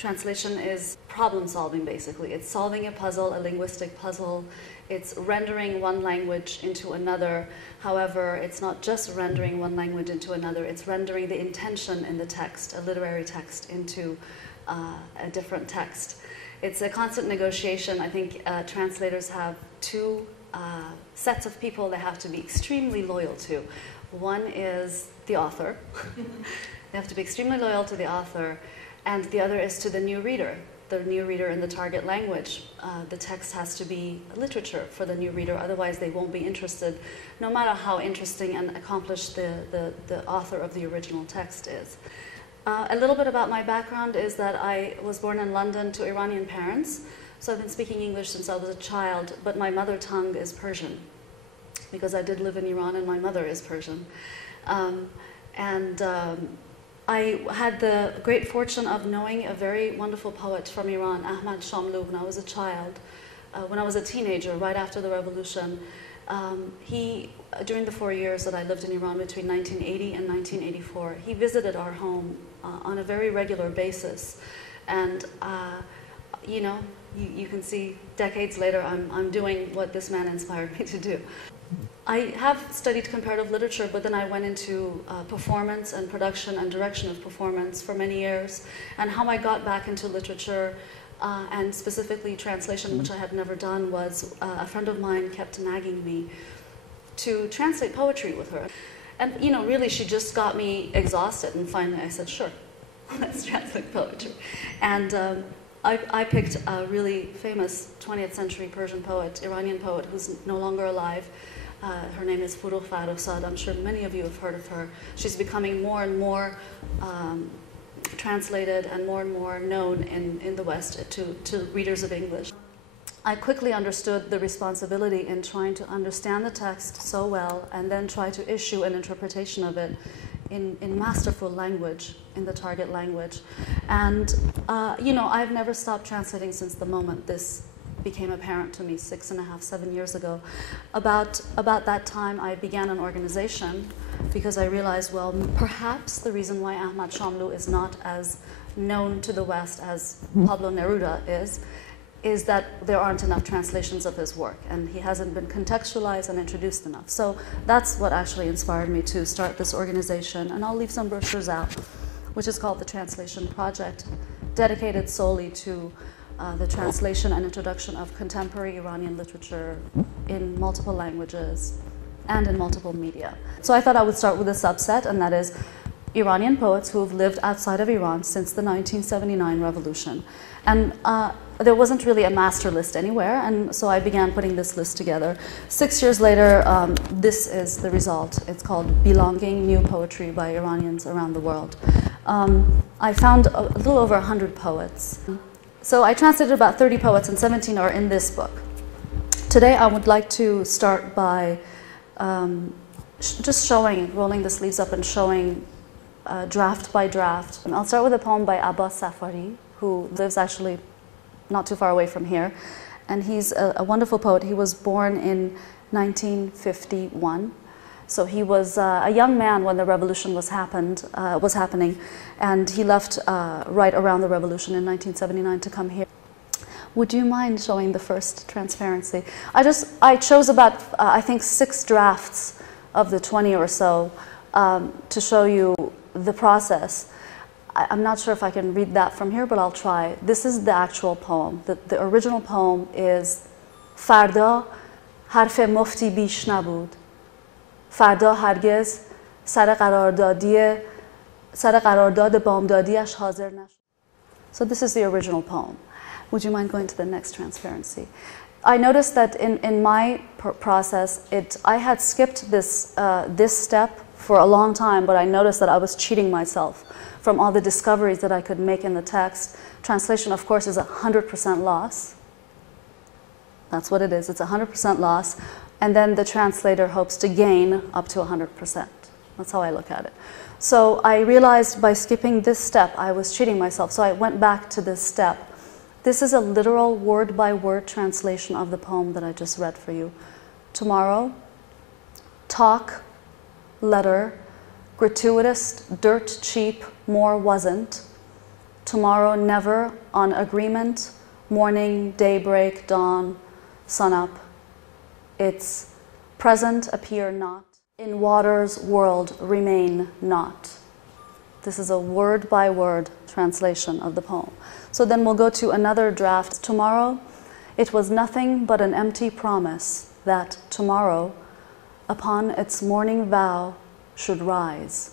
Translation is problem solving, basically. It's solving a puzzle, a linguistic puzzle. It's rendering one language into another. However, it's not just rendering one language into another, it's rendering the intention in the text, a literary text, into a different text. It's a constant negotiation. I think translators have two sets of people they have to be extremely loyal to. One is the author. They have to be extremely loyal to the author. And the other is to the new reader in the target language. The text has to be literature for the new reader, otherwise they won't be interested, no matter how interesting and accomplished the author of the original text is. A little bit about my background is that I was born in London to Iranian parents, so I've been speaking English since I was a child, but my mother tongue is Persian, because I did live in Iran and my mother is Persian. I had the great fortune of knowing a very wonderful poet from Iran, Ahmad Shamlou, when I was a child, when I was a teenager, right after the revolution. During the 4 years that I lived in Iran between 1980 and 1984, he visited our home on a very regular basis. And, you know, you can see decades later I'm doing what this man inspired me to do. I have studied comparative literature, but then I went into performance and production and direction of performance for many years. And how I got back into literature, and specifically translation, which I had never done, was a friend of mine kept nagging me to translate poetry with her. And, you know, really she just got me exhausted, and finally I said, sure, let's translate poetry. And I picked a really famous 20th century Persian poet, Iranian poet, who's no longer alive. Her name is Furugh Farrokhzad. I'm sure many of you have heard of her. She's becoming more and more translated and more known in the West to readers of English. I quickly understood the responsibility in trying to understand the text so well and then try to issue an interpretation of it in masterful language, in the target language. And, you know, I've never stopped translating since the moment this became apparent to me 6.5, 7 years ago. About that time, I began an organization because I realized, well, perhaps the reason why Ahmad Shamlou is not as known to the West as Pablo Neruda is that there aren't enough translations of his work, and he hasn't been contextualized and introduced enough. So that's what actually inspired me to start this organization, and I'll leave some brochures out, which is called the Translation Project, dedicated solely to the translation and introduction of contemporary Iranian literature in multiple languages and in multiple media. So I thought I would start with a subset, and that is Iranian poets who have lived outside of Iran since the 1979 revolution. And there wasn't really a master list anywhere, and so I began putting this list together. 6 years later, this is the result. It's called Belonging: New Poetry by Iranians Around the World. I found a little over 100 poets. So I translated about 30 poets, and 17 are in this book. Today I would like to start by just showing, rolling the sleeves up and showing draft by draft. And I'll start with a poem by Abbas Safari, who lives actually not too far away from here. And he's a wonderful poet. He was born in 1951. So he was a young man when the revolution was happening, and he left right around the revolution in 1979 to come here. Would you mind showing the first transparency? I chose about, I think, 6 drafts of the 20 or so to show you the process. I'm not sure if I can read that from here, but I'll try. This is the actual poem. The original poem is Farda harf mufti bish nabud. فردا هرگز سر قرارداد بامدادیش حاضر نشد. So this is the original poem. Would you mind going to the next transparency? I noticed that in my process, I had skipped this step for a long time, but I noticed that I was cheating myself from all the discoveries that I could make in the text. Translation, of course, is 100% loss. That's what it is. It's 100% loss. And then the translator hopes to gain up to 100%. That's how I look at it. So I realized by skipping this step, I was cheating myself. So I went back to this step. This is a literal word-by-word translation of the poem that I just read for you. Tomorrow, talk, letter, gratuitous, dirt cheap, more wasn't. tomorrow never, on agreement, morning, daybreak, dawn, sunup. Its present appear not, in water's world remain not. This is a word-by-word translation of the poem. So then we'll go to another draft. Tomorrow, it was nothing but an empty promise that tomorrow, upon its morning vow, should rise.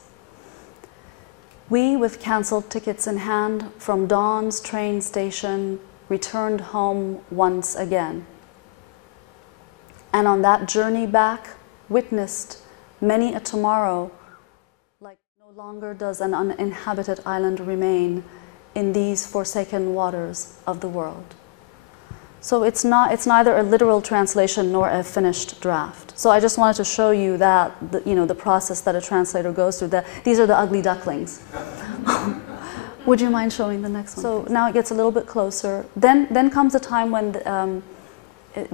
We, with cancelled tickets in hand, from dawn's train station, returned home once again. And on that journey back, witnessed many a tomorrow, like no longer does an uninhabited island remain in these forsaken waters of the world. So it's neither a literal translation nor a finished draft. So I just wanted to show you that, the process that a translator goes through. These are the ugly ducklings. Would you mind showing the next one? So now it gets a little bit closer. Then comes a time when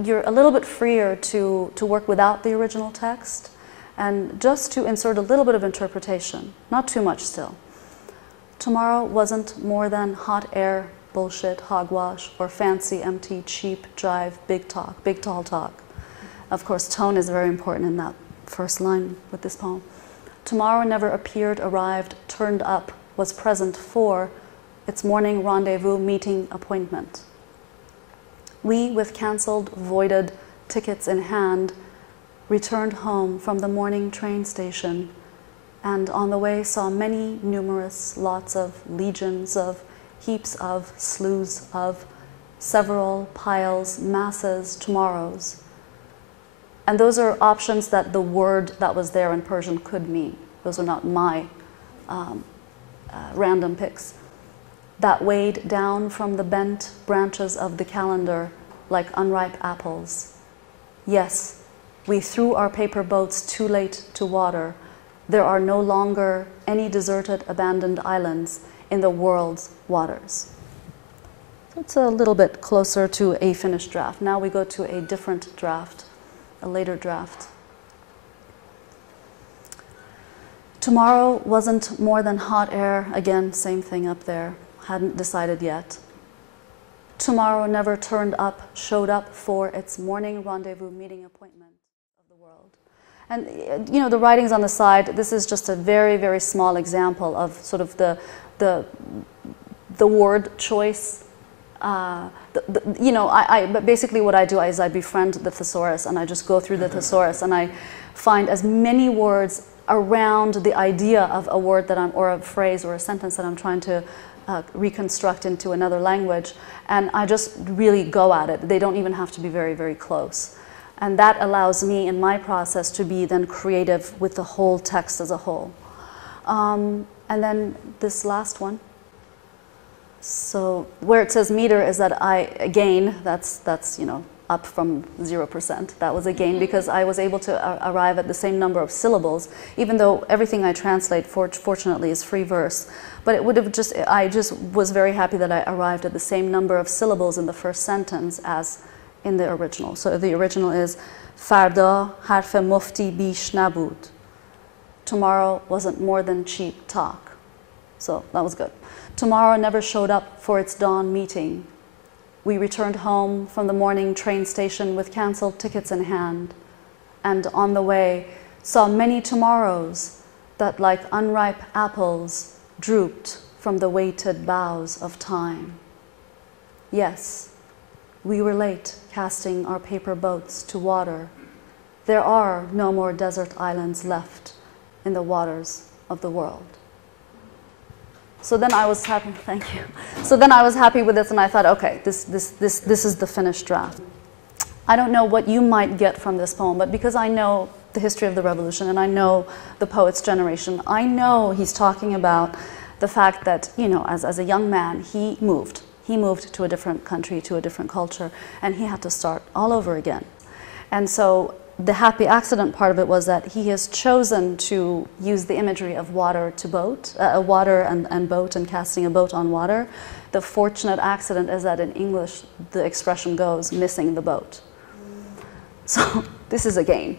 you're a little bit freer to work without the original text and just to insert a little bit of interpretation, not too much still. Tomorrow wasn't more than hot air, bullshit, hogwash, or fancy, empty, cheap, drive, big talk, big tall talk. Of course, tone is very important in that first line with this poem. Tomorrow never appeared, arrived, turned up, was present for its morning rendezvous meeting appointment. We, with cancelled, voided tickets in hand, returned home from the morning train station, and on the way saw many, numerous, lots of, legions of, heaps of, slews of, several, piles, masses, tomorrows. And those are options that the word that was there in Persian could mean. Those are not my random picks. That weighed down from the bent branches of the calendar like unripe apples. Yes, we threw our paper boats too late to water. There are no longer any deserted, abandoned islands in the world's waters. So it's a little bit closer to a finished draft. Now we go to a different draft, a later draft. Tomorrow wasn't more than hot air. Again, same thing up there. Hadn't decided yet. Tomorrow never turned up, showed up for its morning rendezvous meeting appointment of the world. And the writings on the side, this is just a very, very small example of sort of the word choice. But basically what I do is I befriend the thesaurus and I just go through the thesaurus and I find as many words around the idea of a word that or a phrase or a sentence that I'm trying to reconstruct into another language, and I just really go at it. They don't even have to be very, very close. And that allows me in my process to be then creative with the whole text as a whole. And then this last one. So where it says meter is that again, that's up from 0%. That was a gain because I was able to arrive at the same number of syllables, even though everything I translate, fortunately, is free verse. But it would have I just was very happy that I arrived at the same number of syllables in the first sentence as in the original. So the original is Farda harf mufti bish nabud. Tomorrow wasn't more than cheap talk. So that was good. Tomorrow never showed up for its dawn meeting. We returned home from the morning train station with cancelled tickets in hand, and on the way saw many tomorrows that like unripe apples drooped from the weighted boughs of time. Yes, we were late casting our paper boats to water. There are no more desert islands left in the waters of the world. So then I was happy, thank you. So then I was happy with this and I thought, okay, this is the finished draft. I don't know what you might get from this poem, but because I know the history of the revolution and I know the poet's generation, I know he's talking about the fact that, as a young man, he moved. He moved to a different country, to a different culture, and he had to start all over again. And so the happy accident part of it was that he has chosen to use the imagery of water to boat, water and boat and casting a boat on water. The fortunate accident is that in English, the expression goes, missing the boat. So this is a gain.